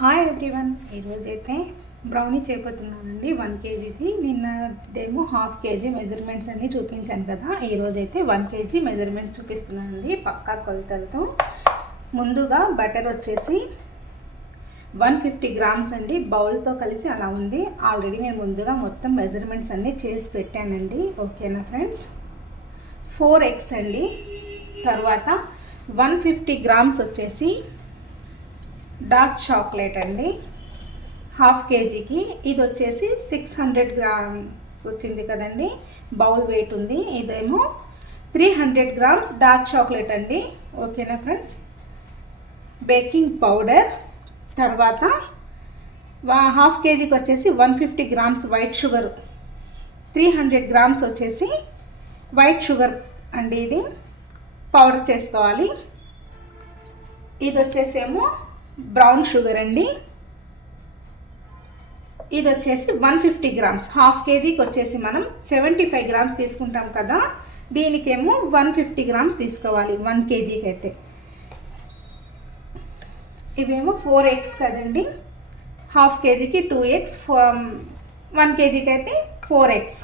Hi everyone ఈరోజైతే brownie చేయబోతున్నానండి one కేజీది నిన్న డేమో హాఫ్ కేజీ మెజర్మెంట్స్ అన్ని చూపించాను కదా. ఈరోజైతే వన్ కేజీ మెజర్మెంట్స్ చూపిస్తున్నానండి పక్కా కొలతలతో. ముందుగా బటర్ వచ్చేసి వన్ ఫిఫ్టీ గ్రామ్స్ అండి బౌల్తో కలిసి అలా ఉంది. ఆల్రెడీ నేను ముందుగా మొత్తం మెజర్మెంట్స్ అన్నీ చేసి పెట్టానండి. ఓకేనా ఫ్రెండ్స్ ఫోర్ ఎగ్స్ అండి. తర్వాత వన్ ఫిఫ్టీ గ్రామ్స్ వచ్చేసి డార్క్ చాక్లెట్ అండి. హాఫ్ కేజీకి. ఇది వచ్చేసి సిక్స్ హండ్రెడ్ గ్రామ్స్ వచ్చింది కదండి. బౌల్ వెయిట్ ఉంది. ఇదేమో three hundred grams dark chocolate అండి. ఓకేనా ఫ్రెండ్స్? Baking powder. తర్వాత హాఫ్ కేజీకి వచ్చేసి one fifty grams white sugar. Three hundred grams వచ్చేసి వైట్ షుగర్ అండి ఇది. పౌడర్ చేసుకోవాలి. ఇది వచ్చేసేమో బ్రౌన్ షుగర్ అండి. ఇది వచ్చేసి వన్ ఫిఫ్టీ గ్రామ్స్. హాఫ్ కేజీకి వచ్చేసి మనం సెవెంటీ ఫైవ్ గ్రామ్స్ తీసుకుంటాం కదా. దీనికేమో వన్ ఫిఫ్టీ గ్రామ్స్ తీసుకోవాలి వన్ కేజీకి అయితే. ఇవేమో ఫోర్ ఎగ్స్ కదండి. హాఫ్ కేజీకి టూ ఎగ్స్ వన్ కేజీకి అయితే ఫోర్ ఎగ్స్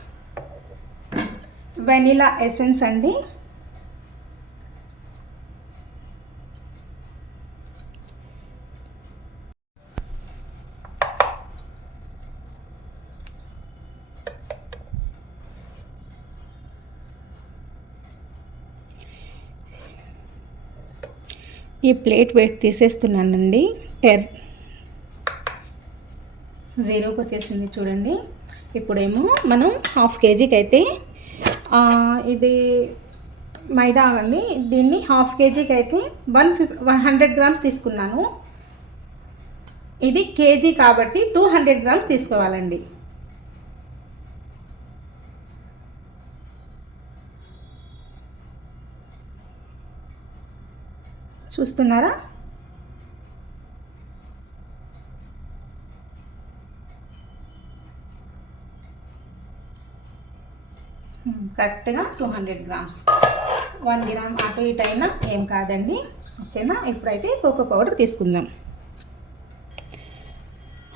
వెనిలా ఎసెన్స్ అండి. ఈ ప్లేట్ వెయిట్ తీసేస్తున్నానండి. టెర్ జీరోకి వచ్చేసింది చూడండి. ఇప్పుడేమో మనం హాఫ్ కేజీకి అయితే ఇది మైదా అండి. దీన్ని హాఫ్ కేజీకి అయితే వన్ ఫిఫ్ వన్ హండ్రెడ్ గ్రామ్స్ తీసుకున్నాను. ఇది కేజీ కాబట్టి టూ హండ్రెడ్ గ్రామ్స్ తీసుకోవాలండి. చూస్తున్నారా? కరెక్ట్గా two hundred grams. One gram అటు ఇటు అయినా ఏం కాదండి. ఓకేనా? ఇప్పుడైతే కోకో పౌడర్ తీసుకుందాం.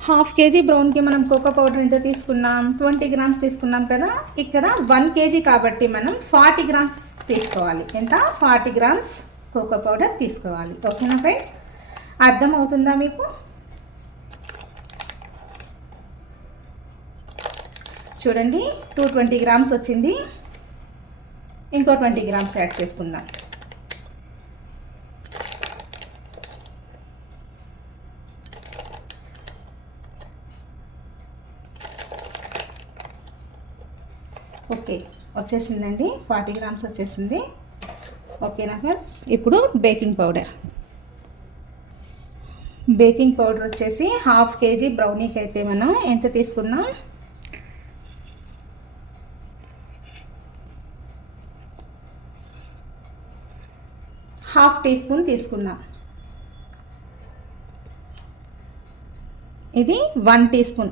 హాఫ్ కేజీ బ్రౌన్కి మనం కోకో పౌడర్ ఎంత తీసుకున్నాం? ట్వంటీ గ్రామ్స్ తీసుకున్నాం కదా? ఇక్కడ వన్ కేజీ కాబట్టి మనం ఫార్టీ గ్రామ్స్ తీసుకోవాలి. ఎంత? Forty grams. కోకో పౌడర్ తీసుకోవాలి. ఓకేనా ఫ్రెండ్స్? అర్థమవుతుందా మీకు? చూడండి టూ ట్వంటీ గ్రామ్స్ వచ్చింది. ఇంకో ట్వంటీ గ్రామ్స్ యాడ్ చేసుకుందాం. ఓకే వచ్చేసిందండి. ఫార్టీ గ్రామ్స్ వచ్చేసింది. ఓకేనా ఫ్రెండ్స్ ఇప్పుడు బేకింగ్ పౌడర్. బేకింగ్ పౌడర్ వచ్చేసి హాఫ్ కేజీ బ్రౌనీకి అయితే మనం ఎంత తీసుకున్నాం హాఫ్ టీ స్పూన్ తీసుకున్నాం. ఇది వన్ టీ స్పూన్.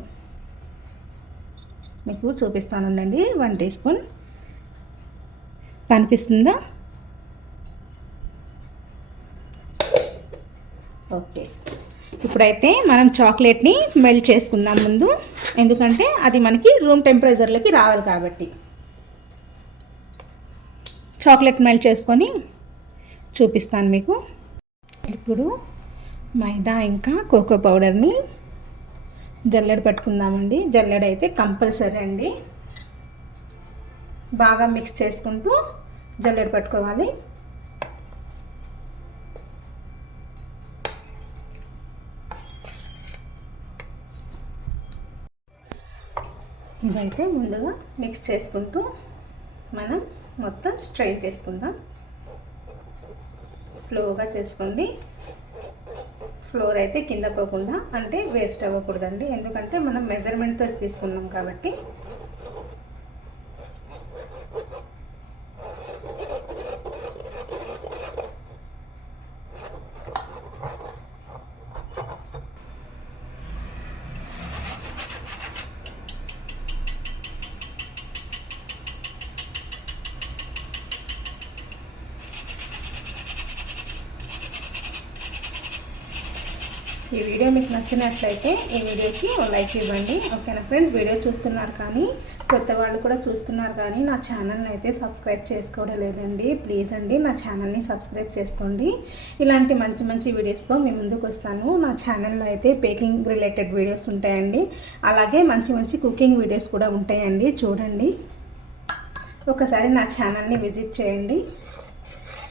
మీకు చూపిస్తానుండండి వన్ టీ స్పూన్. కనిపిస్తుందా? ఓకే. ఇప్పుడైతే మనం చాక్లెట్ని మెల్ట్ చేసుకుందాం ముందు. ఎందుకంటే అది మనకి రూమ్ టెంపరేచర్లోకి రావాలి కాబట్టి. చాక్లెట్ మెల్ట్ చేసుకొని చూపిస్తాను మీకు. ఇప్పుడు మైదా ఇంకా కోకో పౌడర్ని జల్లెడ పట్టుకుందామండి. జల్లెడ అయితే కంపల్సరీ అండి. బాగా మిక్స్ చేసుకుంటూ జల్లెడ పట్టుకోవాలి. ఇదైతే ముందుగా మిక్స్ చేసుకుంటూ మనం మొత్తం స్ట్రైన్ చేసుకుందాం. స్లోగా చేసుకోండి. ఫ్లోర్ అయితే కింద పోకుండా అంటే వేస్ట్ అవ్వకూడదండి. ఎందుకంటే మనం మెజర్మెంట్తో తీసుకున్నాం కాబట్టి ఈ వీడియో మీకు నచ్చినట్లయితే ఈ వీడియోకి ఓ లైక్ ఇవ్వండి. ఓకేనా ఫ్రెండ్స్? వీడియో చూస్తున్నారు కానీ కొత్త వాళ్ళు కూడా చూస్తున్నారు కానీ నా ఛానల్ని అయితే సబ్స్క్రైబ్ చేసుకోవడం లేదండి. ప్లీజ్ అండి నా ఛానల్ని సబ్స్క్రైబ్ చేసుకోండి. ఇలాంటి మంచి మంచి వీడియోస్తో మీ ముందుకు వస్తాను. నా ఛానల్లో అయితే బేకింగ్ రిలేటెడ్ వీడియోస్ ఉంటాయండి. అలాగే మంచి మంచి కుకింగ్ వీడియోస్ కూడా ఉంటాయండి. చూడండి. ఒకసారి నా ఛానల్ని విజిట్ చేయండి.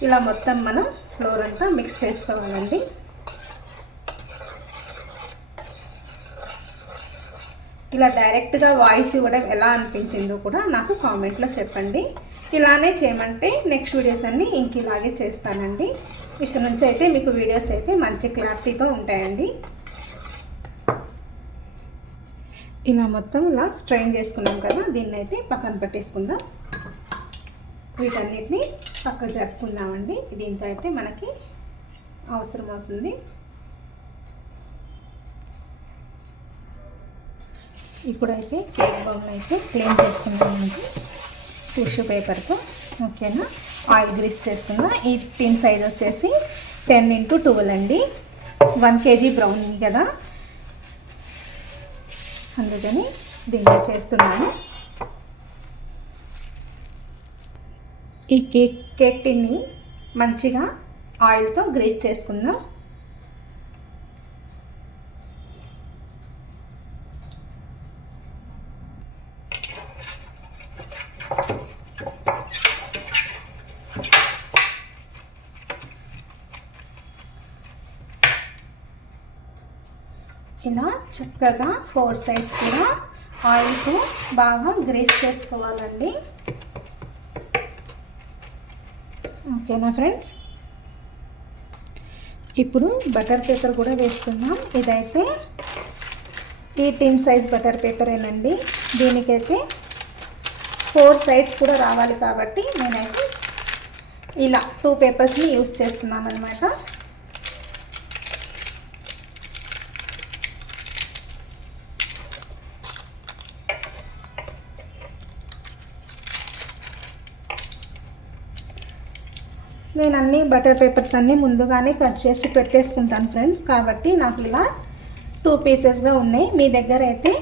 ఇలా మొత్తం మనం ఫ్లోర్ అంతా మిక్స్ చేసుకోవాలండి. ఇలా డైరెక్ట్గా వాయిస్ ఇవ్వడం ఎలా అనిపించిందో కూడా నాకు కామెంట్లో చెప్పండి. ఇలానే చేయమంటే నెక్స్ట్ వీడియోస్ అన్నీ ఇంక ఇలాగే చేస్తానండి. ఇక్కడ నుంచి అయితే మీకు వీడియోస్ అయితే మంచి క్లారిటీతో ఉంటాయండి. ఇలా మొత్తం ఇలా స్ట్రైన్ చేసుకున్నాం కదా దీన్ని అయితే పక్కన పెట్టేసుకుందాం. వీటన్నిటిని పక్క జరుపుకుందామండి. దీంతో అయితే మనకి అవసరం అవుతుంది ఇప్పుడైతే కేక్ బౌల్ అయితే క్లీన్ చేసుకున్నామండి టిష్యూ పేపర్తో ఓకేనా? ఆయిల్ గ్రీస్ చేసుకుందాం ఈ టిన్ సైజ్ వచ్చేసి టెన్ ఇంటూ ట్వెల్వ్ అండి. వన్ కేజీ బ్రౌన్ కదా? అందుకని దీంట్లో చేస్తున్నాను. ఈ కేక్ కేక్ టిన్ని మంచిగా ఆయిల్తో గ్రీస్ చేసుకుందాం ఇలా చక్కగా ఫోర్ సైడ్స్ కూడా ఆయిల్తో బాగా గ్రేస్ చేసుకోవాలండి. ఓకేనా ఫ్రెండ్స్? ఇప్పుడు బటర్ పేపర్ కూడా వేసుకుందాం. ఇదైతే ఈ టిన్ సైజ్ బటర్ పేపరేనండి. దీనికైతే ఫోర్ సైడ్స్ కూడా రావాలి కాబట్టి నేనైతే ఇలా టూ పేపర్స్ని యూస్ చేస్తున్నాను అనమాట నేను అన్ని బటర్ పేపర్స్ అన్నీ ముందుగానే కట్ చేసి పెట్టేసుకుంటాను ఫ్రెండ్స్. కాబట్టి నాకు ఇలా టూ పీసెస్గా ఉన్నాయి. మీ దగ్గర అయితే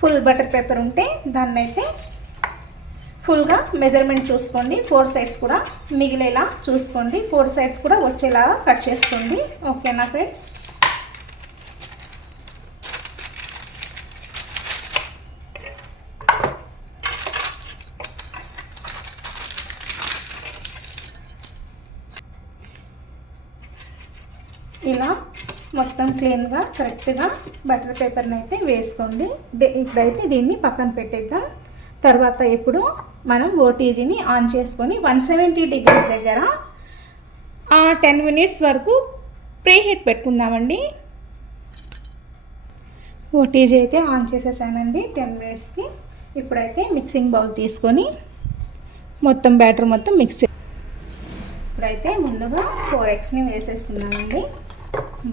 ఫుల్ బటర్ పేపర్ ఉంటే దాన్ని అయితే ఫుల్గా మెజర్మెంట్ చూసుకోండి. ఫోర్ సైడ్స్ కూడా మిగిలేలా చూసుకోండి. ఫోర్ సైడ్స్ కూడా వచ్చేలాగా కట్ చేసుకోండి. ఓకేనా ఫ్రెండ్స్ ఇలా మొత్తం క్లీన్గా కరెక్ట్గా బటర్ పేపర్ని అయితే వేసుకోండి. ఇప్పుడైతే దీన్ని పక్కన పెట్టేద్దాం. తర్వాత ఇప్పుడు మనం ఓటీజీని ఆన్ చేసుకొని వన్ సెవెంటీ డిగ్రీస్ దగ్గర టెన్ మినిట్స్ వరకు ప్రీ హీట్ పెట్టుకుందామండి. ఓటీజీ అయితే ఆన్ చేసేసానండి టెన్ మినిట్స్కి. ఇప్పుడైతే మిక్సింగ్ బౌల్ తీసుకొని మొత్తం బ్యాటర్ మొత్తం మిక్స్ ఇప్పుడైతే ముందుగా ఫోర్ ఎగ్స్ని వేసేసుకున్నామండి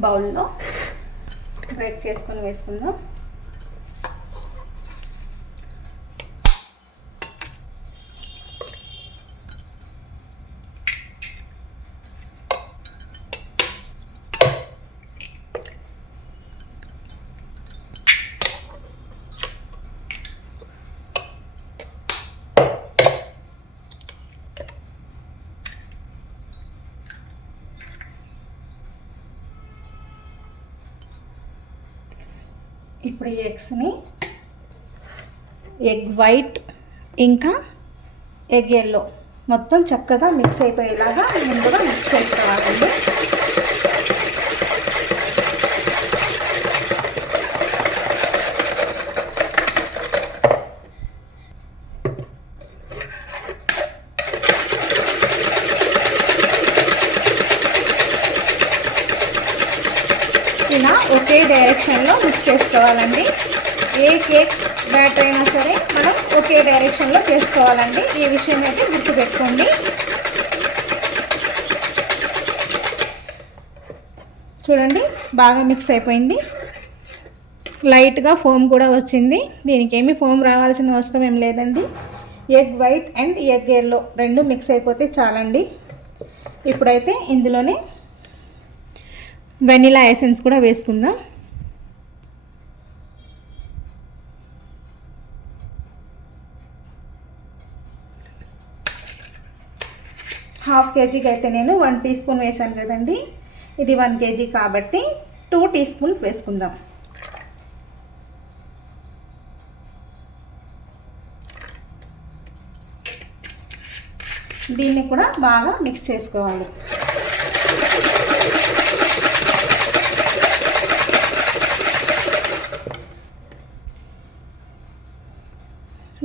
బౌల్లో బ్రేక్ చేసుకొని వేసుకుందాం. ఇప్పుడు ఈ ఎగ్స్ని ఎగ్ వైట్ ఇంకా ఎగ్ ఎల్లో మొత్తం చక్కగా మిక్స్ అయిపోయేలాగా ముందుగా మిక్స్ చేసుకోవాలండి ఇలా ఒకే డైరెక్షన్లో మిక్స్ చేసుకోవాలండి. ఏ కేక్ బ్యాటర్ అయినా సరే మనం ఒకే డైరెక్షన్లో చేసుకోవాలండి. ఈ విషయం అయితే గుర్తుపెట్టుకోండి. చూడండి బాగా మిక్స్ అయిపోయింది. లైట్గా ఫోమ్ కూడా వచ్చింది. దీనికి ఏమి ఫోమ్ రావాల్సిన అవసరం ఏం లేదండి. Egg white and egg yellow రెండు మిక్స్ అయిపోతే చాలండి. ఇప్పుడైతే ఇందులోనే వెనిలా ఎసెన్స్ కూడా వేసుకుందాం. హాఫ్ కేజీకి అయితే నేను వన్ టీ స్పూన్ వేసాను కదండి. ఇది వన్ కేజీ కాబట్టి టూ టీ స్పూన్స్ వేసుకుందాం. దీన్ని కూడా బాగా మిక్స్ చేసుకోవాలి.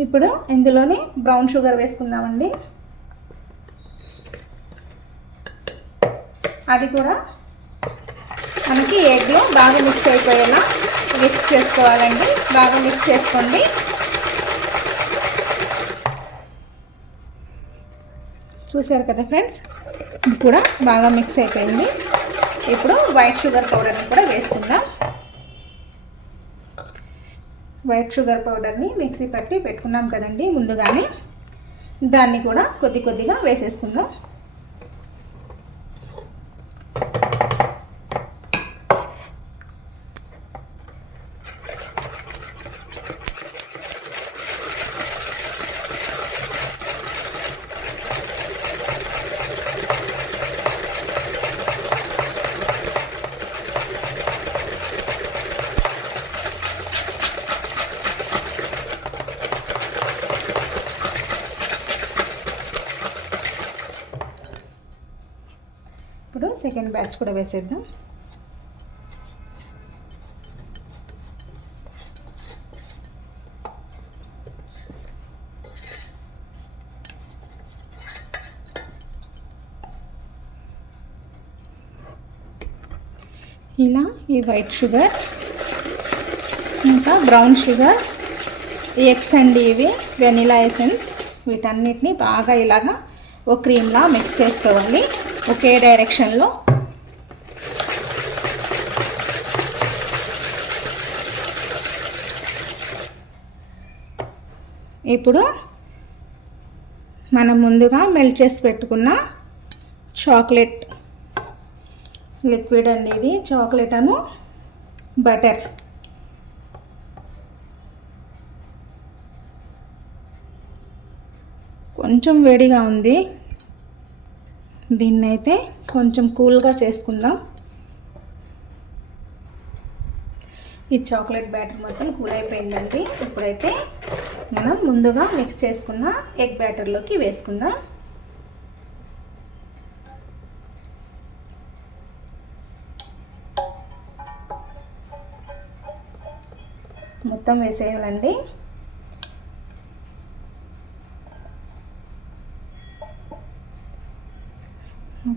ఇప్పుడు ఇందులోనే బ్రౌన్ షుగర్ వేసుకుందామండి. అది కూడా మనకి ఎగ్లో బాగా మిక్స్ అయిపోయేలా మిక్స్ చేసుకోవాలండి. బాగా మిక్స్ చేసుకోండి. చూసారు కదా ఫ్రెండ్స్? ఇది కూడా బాగా మిక్స్ అయిపోయింది. ఇప్పుడు వైట్ షుగర్ పౌడర్ని కూడా వేసుకుందాం. వైట్ షుగర్ పౌడర్ని మిక్సీ పట్టి పెట్టుకున్నాం కదండి ముందుగానే. దాన్ని కూడా కొద్ది కొద్దిగా వేసేసుకుందాం. ఇప్పుడు సెకండ్ బ్యాచ్ కూడా వేసేద్దాం. ఇలా ఈ వైట్ షుగర్ ఇంకా బ్రౌన్ షుగర్ ఎగ్స్ అండి ఇవి వెనిలా ఎసెన్స్ వీటన్నిటిని బాగా ఇలాగా ఒక క్రీమ్లా మిక్స్ చేసుకోవాలి. ఒకే డైరెక్షన్లో. ఇప్పుడు మనం ముందుగా మెల్ట్ చేసి పెట్టుకున్న చాక్లెట్ లిక్విడ్ అండి ఇది. చాక్లెట్ అను బటర్ కొంచెం వేడిగా ఉంది. దీన్నైతే కొంచెం కూల్గా చేసుకుందాం. ఈ చాక్లెట్ బ్యాటర్ మొత్తం కూల్ అయిపోయిందండి. ఇప్పుడైతే మనం ముందుగా మిక్స్ చేసుకున్న ఎగ్ బ్యాటర్లోకి వేసుకుందాం. మొత్తం వేసేయాలండి.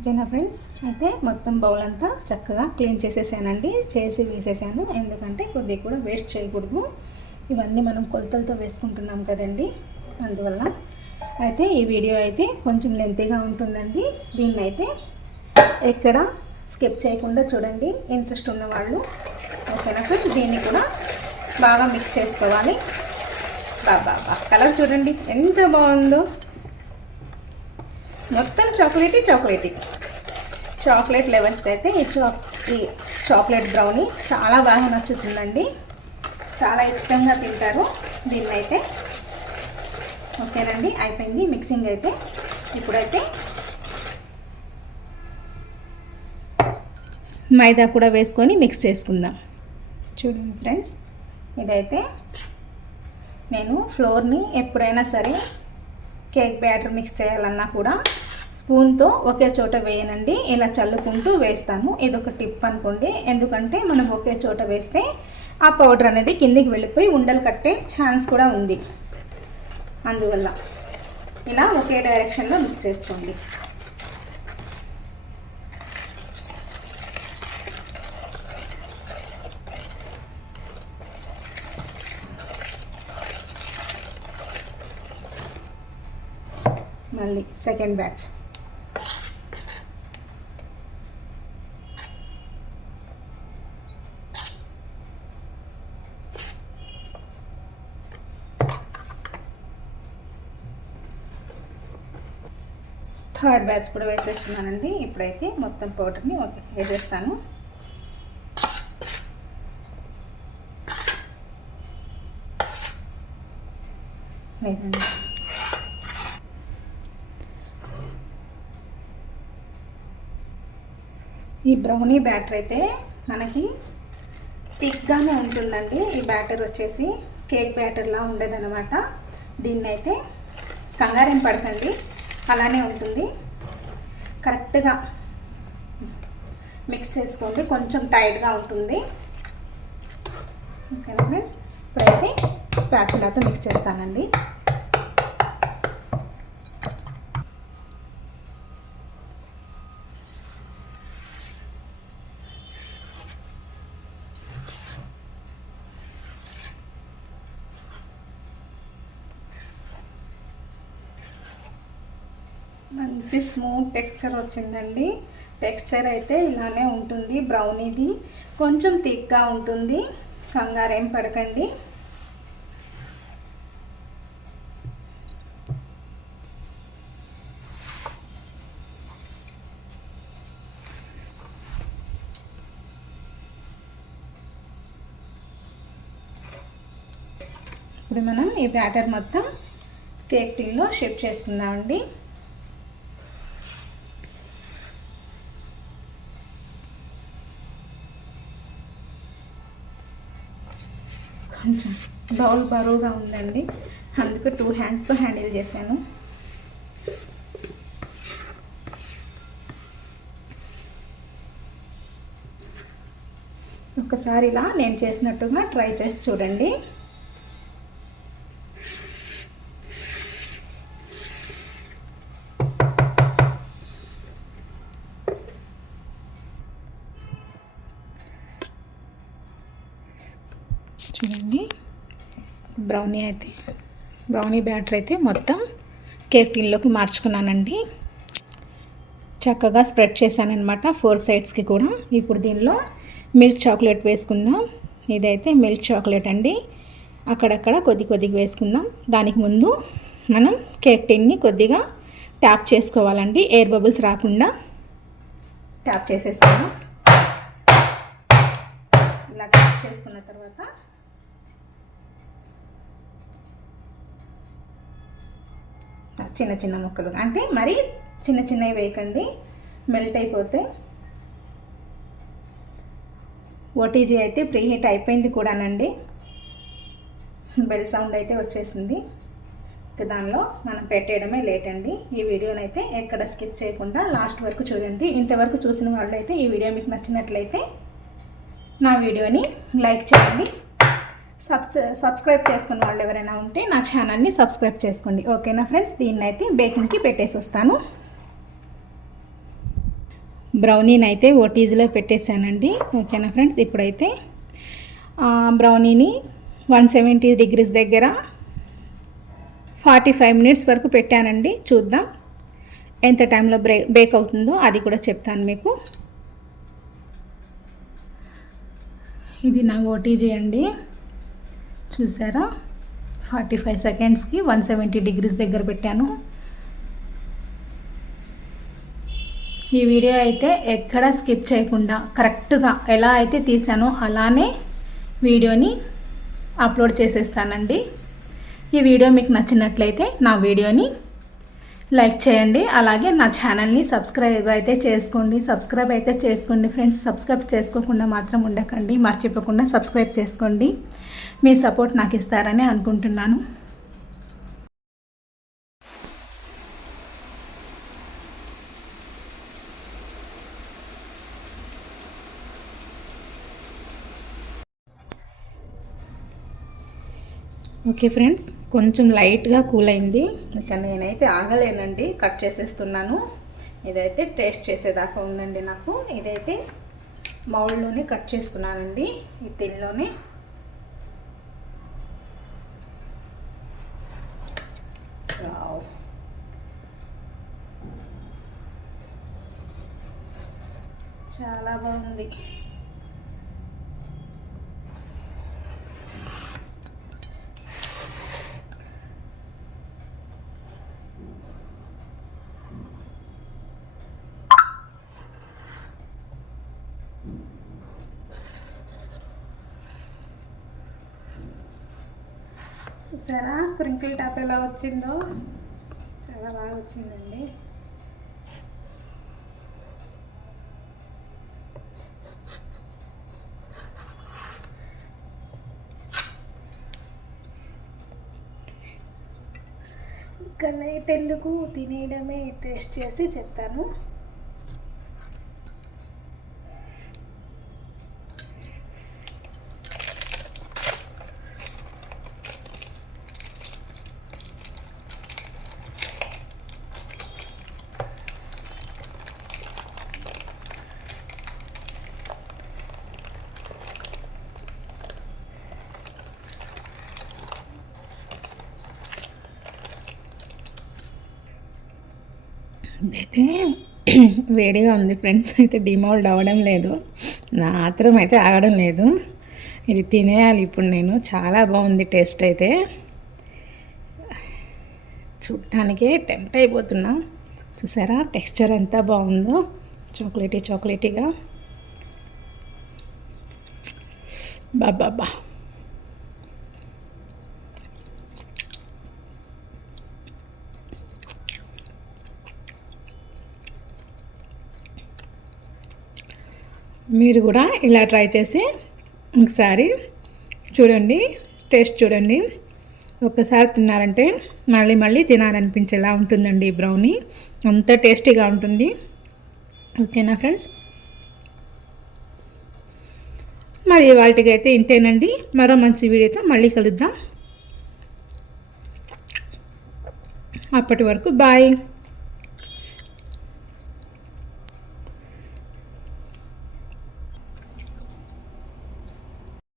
ఓకేనా ఫ్రెండ్స్? అయితే మొత్తం బౌల్ అంతా చక్కగా క్లీన్ చేసేసానండి. చేసి వేసేసాను. ఎందుకంటే కొద్దిగా కూడా వేస్ట్ చేయకూడదు. ఇవన్నీ మనం కొలతలతో వేసుకుంటున్నాం కదండి. అందువల్ల అయితే ఈ వీడియో అయితే కొంచెం లెంతీగా ఉంటుందండి. దీన్ని అయితే ఎక్కడ స్కిప్ చేయకుండా చూడండి. ఇంట్రెస్ట్ ఉన్నవాళ్ళు ఓకేనా ఫ్రెండ్స్? దీన్ని కూడా బాగా మిక్స్ చేసుకోవాలి. బాబా కలర్ చూడండి. ఎంత బాగుందో. మొత్తం చాక్లెటీ చాక్లెటీ. చాక్లెట్ లెవెల్స్కి అయితే ఈ చాక్ ఈ చాక్లెట్ బ్రౌనీ చాలా బాగా నచ్చుతుందండి. చాలా ఇష్టంగా తింటారు దీన్ని అయితే ఓకేనండి అయిపోయింది మిక్సింగ్ అయితే. ఇప్పుడైతే మైదా కూడా వేసుకొని మిక్స్ చేసుకుందాం. చూడండి ఫ్రెండ్స్ ఇదైతే నేను ఫ్లోర్ని ఎప్పుడైనా సరే కేక్ బ్యాటర్ మిక్స్ చేయాలన్నా కూడా స్పూన్తో ఒకే చోట వేయనండి. ఇలా చల్లుకుంటూ వేస్తాను. ఇది ఒక టిప్ అనుకోండి. ఎందుకంటే మనం ఒకే చోట వేస్తే ఆ పౌడర్ అనేది కిందికి వెళ్ళిపోయి ఉండలు కట్టే ఛాన్స్ కూడా ఉంది. అందువల్ల ఇలా ఒకే డైరెక్షన్లో మిక్స్ చేసుకోండి. మళ్ళీ సెకండ్ బ్యాచ్ థర్డ్ బ్యాచ్ కూడా వేసేస్తున్నానండి. ఇప్పుడైతే మొత్తం పౌడర్ని ఓకే వేసేస్తాను. లేదండి. ఈ బ్రౌనీ బ్యాటర్ అయితే మనకి థిక్గానే ఉంటుందండి. ఈ బ్యాటర్ వచ్చేసి కేక్ బ్యాటర్లా ఉండదనమాట దీన్ని అయితే కంగారేం పడకండి. అలానే ఉంటుంది. కరెక్ట్గా మిక్స్ చేసుకోండి. కొంచెం టైట్గా ఉంటుంది. ఓకేనా ఫ్రెండ్స్? ఇప్పుడైతే స్పాచులాతో మిక్స్ చేస్తానండి. మంచి స్మూత్ టెక్స్చర్ వచ్చిందండి. టెక్స్చర్ అయితే ఇలానే ఉంటుంది బ్రౌనీది. కొంచెం థిక్గా ఉంటుంది. కంగారేం పడకండి. ఇప్పుడు మనం ఈ బ్యాటర్ మొత్తం కేక్ టిన్లో షిఫ్ట్ చేసుకుందామండి. కొంచెం బౌల్ బరువుగా ఉందండి. అందుకు టూ హ్యాండ్స్తో హ్యాండిల్ చేశాను. ఒకసారి ఇలా నేను చేసినట్టుగా ట్రై చేసి చూడండి చూడండి. బ్రౌనీ అయితే బ్రౌనీ బ్యాటర్ అయితే మొత్తం కేక్ టిన్లోకి మార్చుకున్నానండి. చక్కగా స్ప్రెడ్ చేశానమాట ఫోర్ సైడ్స్కి కూడా. ఇప్పుడు దీనిలో మిల్క్ చాక్లెట్ వేసుకుందాం. ఇదైతే మిల్క్ చాక్లెట్ అండి. అక్కడక్కడ కొద్ది కొద్దిగా వేసుకుందాం. దానికి ముందు మనం కేక్ టిన్ని కొద్దిగా ట్యాప్ చేసుకోవాలండి. ఎయిర్ బబుల్స్ రాకుండా ట్యాప్ చేసేసుకుందాం. ఇలా ట్యాప్ చేసుకున్న తర్వాత చిన్న చిన్న ముక్కలు. అంటే మరి చిన్న చిన్నవి వేయకండి. మెల్ట్ అయిపోతే. ఓటీజీ అయితే ప్రీ హీట్ అయిపోయింది కూడానండి. బెల్ సౌండ్ అయితే వచ్చేసింది. దానిలో మనం పెట్టేయడమే లేట్ అండి. ఈ వీడియోనైతే ఎక్కడ స్కిప్ చేయకుండా లాస్ట్ వరకు చూడండి. ఇంతవరకు చూసిన వాళ్ళైతే ఈ వీడియో మీకు నచ్చినట్లయితే నా వీడియోని లైక్ చేయండి. సబ్స్ సబ్స్క్రైబ్ చేసుకున్న వాళ్ళు ఎవరైనా ఉంటే నా ఛానల్ని సబ్స్క్రైబ్ చేసుకోండి. ఓకేనా ఫ్రెండ్స్? దీన్ని అయితే బేకింగ్కి పెట్టేసి వస్తాను. బ్రౌనీని అయితే ఓటీజీలో పెట్టేశానండి. ఓకేనా ఫ్రెండ్స్? ఇప్పుడైతే బ్రౌనీని వన్ సెవెంటీ డిగ్రీస్ దగ్గర ఫార్టీ ఫైవ్ మినిట్స్ వరకు పెట్టానండి. చూద్దాం ఎంత టైంలో బ్రే బేక్ అవుతుందో అది కూడా చెప్తాను మీకు. ఇది నా ఓటీజీ అండి. చూసారా? ఫార్టీ ఫైవ్ సెకండ్స్కి వన్ సెవెంటీ డిగ్రీస్ దగ్గర పెట్టాను. ఈ వీడియో అయితే ఎక్కడ స్కిప్ చేయకుండా కరెక్ట్గా ఎలా అయితే తీసానో అలానే వీడియోని అప్లోడ్ చేసేస్తానండి. ఈ వీడియో మీకు నచ్చినట్లయితే నా వీడియోని లైక్ చేయండి. అలాగే నా ఛానల్ని సబ్స్క్రైబ్ అయితే చేసుకోండి. సబ్స్క్రైబ్ అయితే చేసుకోండి ఫ్రెండ్స్. సబ్స్క్రైబ్ చేసుకోకుండా మాత్రం ఉండకండి. మర్చిపోకుండా సబ్స్క్రైబ్ చేసుకోండి. మీ సపోర్ట్ నాకు ఇస్తారని అనుకుంటున్నాను. ఓకే ఫ్రెండ్స్ కొంచెం లైట్గా కూల్ అయింది ఇక నేనైతే ఆగలేనండి కట్ చేసేస్తున్నాను. ఇదైతే టేస్ట్ చేసేదాకా ఉందండి నాకు. ఇదైతే మౌల్డ్లోనే కట్ చేస్తున్నానండి ఈ తిన్లోనే. చాలా బాగుంది. చూసారా? క్రింకిల్ టాప్ ఎలా వచ్చిందో? చాలా బాగా వచ్చిందండి. ఇంకా నైట్ ఎందుకు తినేయడమే టేస్ట్ చేసి చెప్తాను. అయితే వేడిగా ఉంది ఫ్రెండ్స్. అయితే డిమోల్డ్ అవ్వడం లేదు. నా ఆత్రం అయితే ఆగడం లేదు. ఇది తినేయాలి ఇప్పుడు నేను. చాలా బాగుంది టేస్ట్ అయితే. చూడటానికి టెంప్ట్ అయిపోతున్నా. చూసారా? టెక్స్చర్ ఎంత బాగుందో. చాక్లెటీ చాక్లెటీగా. బాబా మీరు కూడా ఇలా ట్రై చేసి ఒకసారి చూడండి టేస్ట్ చూడండి. ఒక్కసారి తిన్నారంటే మళ్ళీ మళ్ళీ తినాలనిపించేలా ఉంటుందండి ఈ బ్రౌనీ అంత టేస్టీగా ఉంటుంది. ఓకేనా ఫ్రెండ్స్ మరి వాటికి అయితే ఇంతేనండి. మరో మంచి వీడియోతో మళ్ళీ కలుద్దాం. అప్పటి వరకు బాయ్